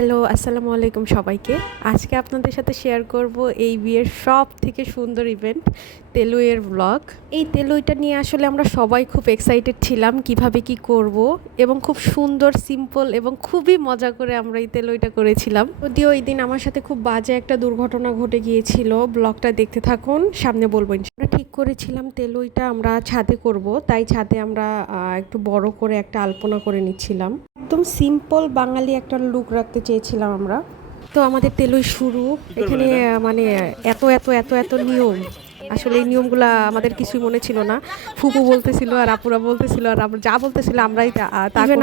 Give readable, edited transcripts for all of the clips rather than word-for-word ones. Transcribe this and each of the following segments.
Hello, আসসালামু আলাইকুম সবাইকে। আজকে আপনাদের সাথে শেয়ার করব এই বিয়ের সবথেকে সুন্দর ইভেন্ট তেলুইয়ের ব্লগ। এই তেলুইটা নিয়ে আসলে আমরা সবাই খুব এক্সাইটেড ছিলাম কিভাবে কি করব, এবং খুব সুন্দর, সিম্পল এবং খুবই মজা করে আমরা এই তেলুইটা করেছিলাম। যদিও এই দিন আমার সাথে খুব বাজে একটা দুর্ঘটনা ঘটে গিয়েছিল। ব্লগটা দেখতে থাকুন, সামনে বলবো। আমরা ঠিক করেছিলাম তেলুইটা আমরা ছাদে করব, তাই ছাদে আমরা একটু বড় করে একটা আলপনা করে নিচ্ছিলাম। একদম সিম্পল বাঙালি একটা লুক রাখতে চেয়েছিলাম আমরা। তো আমাদের তেলুই শুরু। এখানে মানে এত এত এত এত নিয়ম, আসলে এই নিয়মগুলা আমাদের কিছুই মনে ছিল না। ফুপু বলতেছিল আর আপুরা বলতেছিল, আর আমরা যা বলতেছিল আমরাই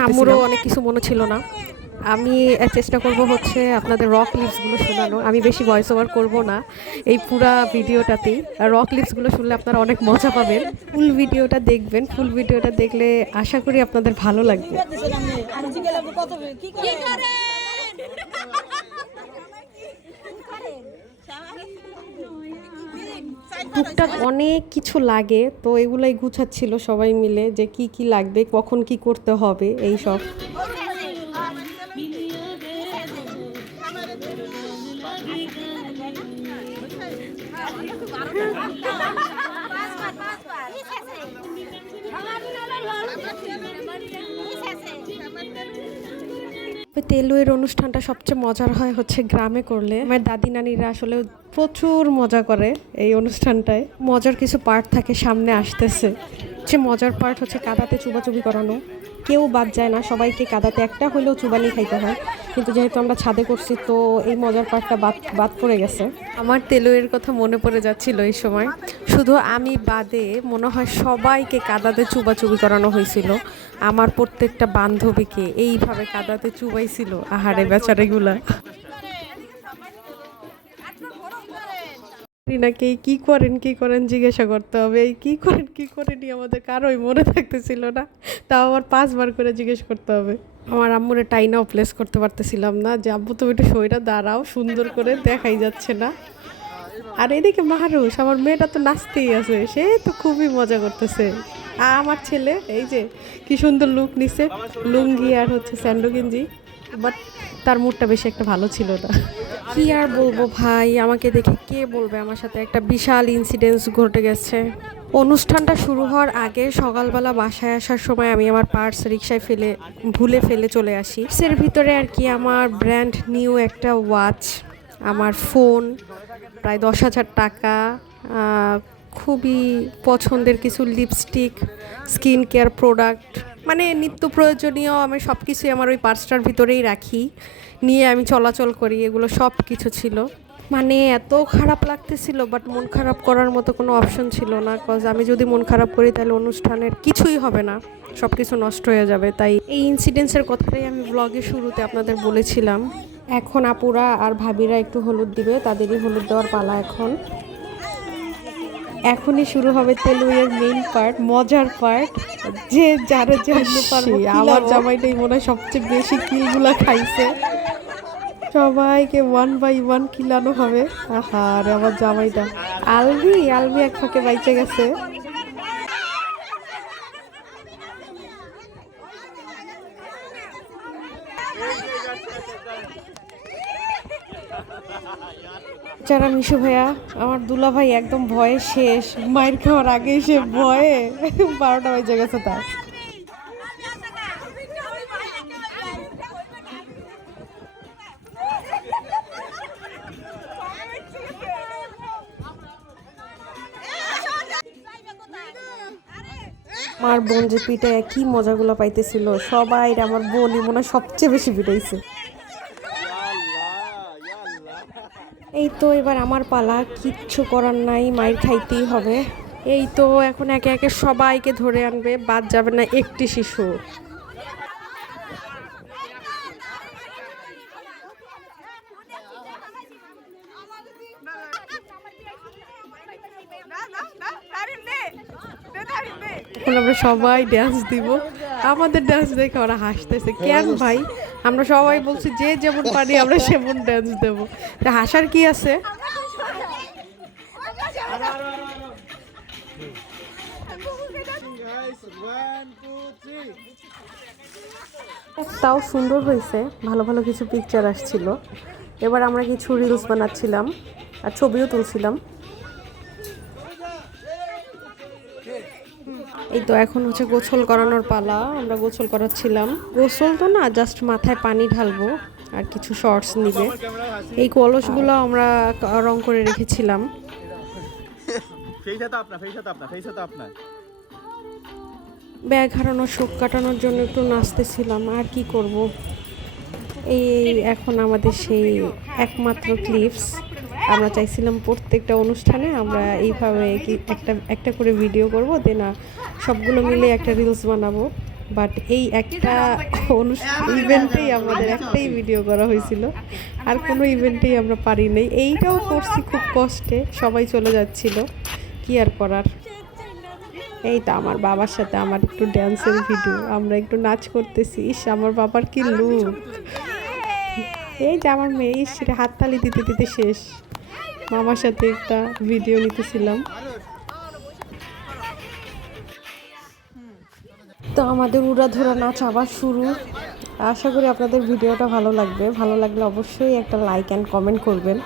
আম্মুরও অনেক কিছু মনে ছিল না। আমি চেষ্টা করব হচ্ছে আপনাদের রক লিপসগুলো শোনানো। আমি বেশি ভয়েস ওভার করবো না এই পুরা ভিডিওটাতেই। রক লিপসগুলো শুনলে আপনারা অনেক মজা পাবেন। ফুল ভিডিওটা দেখবেন, ফুল ভিডিওটা দেখলে আশা করি আপনাদের ভালো লাগবে। টুকটাক অনেক কিছু লাগে, তো এগুলাই গুছাচ্ছিল সবাই মিলে যে কি কি লাগবে, কখন কি করতে হবে, এই সব। তেলুয়ের অনুষ্ঠানটা সবচেয়ে মজার হয় হচ্ছে গ্রামে করলে। আমার দাদি নানিরা আসলে প্রচুর মজা করে এই অনুষ্ঠানটায়। মজার কিছু পার্ট থাকে সামনে আসতেছে। যে মজার পার্ট হচ্ছে কাদাতে চুবাচুবি করানো। কেউ বাদ যায় না, সবাইকে কাদাতে একটা হলেও চুবানি খাইতে হয়। কিন্তু যেহেতু আমরা ছাদে করছি, তো এই মজার পার্টটা বাদ পড়ে গেছে। আমার তেলুয়ের কথা মনে পড়ে যাচ্ছিল এই সময়। শুধু আমি বাদে মনে হয় সবাইকে কাদাতে চুবাচুবি করানো হয়েছিল। আমার প্রত্যেকটা বান্ধবীকে এইভাবে কাদাতে চুবাইছিল। আহারে বেচারাগুলা। নাকি কি করেন জিজ্ঞাসা করতে হবে। এই কি করেনি আমাদের কারোই মনে থাকতেছিল না। তাও আবার 5 বার করে জিজ্ঞেস করতে হবে। আমার আম্মুরে টাইনাও প্লেস করতে পারতেছিলাম না যে আব্বু তুমি একটু শরীরটা দাঁড়াও, সুন্দর করে দেখাই যাচ্ছে না। আর এদিকে মাহারুষ, আমার মেয়েটা তো নাচতেই আছে, সে তো খুবই মজা করতেছে। আর আমার ছেলে এই যে কি সুন্দর লুক নিছে, লুঙ্গি আর হচ্ছে স্যান্ডো গেঞ্জি, বাট তার মুডটা বেশি একটা ভালো ছিল না। কি আর বলবো ভাই, আমাকে দেখে কে বলবে আমার সাথে একটা বিশাল ইনসিডেন্স ঘটে গেছে। অনুষ্ঠানটা শুরু হওয়ার আগে সকালবেলা বাসায় আসার সময় আমি আমার পার্স রিক্সায় ভুলে ফেলে চলে আসি। এর ভিতরে আর কি আমার ব্র্যান্ড নিউ একটা ওয়াচ, আমার ফোন, প্রায় 10,000 টাকা, খুবই পছন্দের কিছু লিপস্টিক, স্কিন কেয়ার প্রোডাক্ট, মানে নিত্য প্রয়োজনীয় আমি সব কিছুই আমার ওই পার্সটার ভিতরেই রাখি, নিয়ে আমি চলাচল করি। এগুলো সব কিছু ছিল। মানে এত খারাপ লাগতেছিল, বাট মন খারাপ করার মতো কোনো অপশন ছিল না। কজ আমি যদি মন খারাপ করি তাহলে অনুষ্ঠানের কিছুই হবে না, সব কিছু নষ্ট হয়ে যাবে। তাই এই ইনসিডেন্টসের কথাটাই আমি ব্লগের শুরুতে আপনাদের বলেছিলাম। এখন আপুরা আর ভাবিরা একটু হলুদ দিবে, তাদেরই হলুদ দেওয়ার পালা। এখনই শুরু হবে তেলুইয়ের মেইন পার্ট, মজার পার্ট, যে যারা জানতে পারবো। আমার জামাইটাই মনে হয় সবচেয়ে বেশি কিলগুলা খাইছে। সবাইকে 1 বাই 1 কিলানো হবে। আর আমার জামাইটা আলবি এক ফাঁকে বাইচে গেছে। যারা মিশু ভাইয়া, আমার দুলা ভাই একদম ভয়ে শেষ, মায়ের খাওয়ার আগে সে ভয়ে 12টা বেজে গেছে তার। আমার বোন যে পিঠায় কি মজাগুলো পাইতেছিল, সবাই আমার বোনই মনে হয় সবচেয়ে বেশি পিটাইছে। এই তো এবার আমার পালা, কিচ্ছু করার নাই, মাইর খাইতেই হবে। এই তো এখন একে একে সবাইকে ধরে আনবে, বাদ যাবে না একটি শিশু। এখন আমরা সবাই ড্যান্স দিব। আমাদের ড্যান্স দেখে ওরা হাসতেছে। কেন ভাই, আমরা সবাই বলছি যে যেমন পারি আমরা সেমন ড্যান্স দেবো, হাসার কি আছে। Guys, 1, 2, 3. তাও সুন্দর হয়েছে, ভালো ভালো কিছু পিকচার আসছিল। এবার আমরা কিছু রিলস বানাচ্ছিলাম আর ছবিও তুলছিলাম। এই তো এখন হচ্ছে গোসল করানোর পালা, আমরা গোসল করাচ্ছিলাম। গোসল তো না, জাস্ট মাথায় পানি ঢালবো আর কিছু শর্টস নিবে। এই কলসগুলো আমরা রং করে রেখেছিলাম। ব্যাগ হারানোর শোক কাটানোর জন্য একটু নাচতেছিলাম, আর কি করব। এই এখন আমাদের সেই একমাত্র ক্লিপস। আমরা চাইছিলাম প্রত্যেকটা অনুষ্ঠানে আমরা এইভাবে একটা একটা করে ভিডিও করব, দেন সবগুলো মিলে একটা রিলস বানাবো। বাট এই একটা ইভেন্টেই আমাদের একটাই ভিডিও করা হয়েছিল, আর কোনো ইভেন্টেই আমরা পারি নাই। এইটাও করছি খুব কষ্টে, সবাই চলে যাচ্ছিল, কি আর করার। এই তো আমার বাবার সাথে আমার একটু ড্যান্সের ভিডিও, আমরা একটু নাচ করতেছি। ইস, আমার বাবার কি লুক! এই যে আমার মেয়ে, ইস রে, হাততালি দিতে দিতে শেষ। মামার সাথে একটা ভিডিও নিতেছিলাম। তো আমাদের উড়াধুরা নাচ আবার শুরু। আশা করি আপনাদের ভিডিওটা ভালো লাগবে। ভালো লাগলে অবশ্যই একটা লাইক অ্যান্ড কমেন্ট করবেন।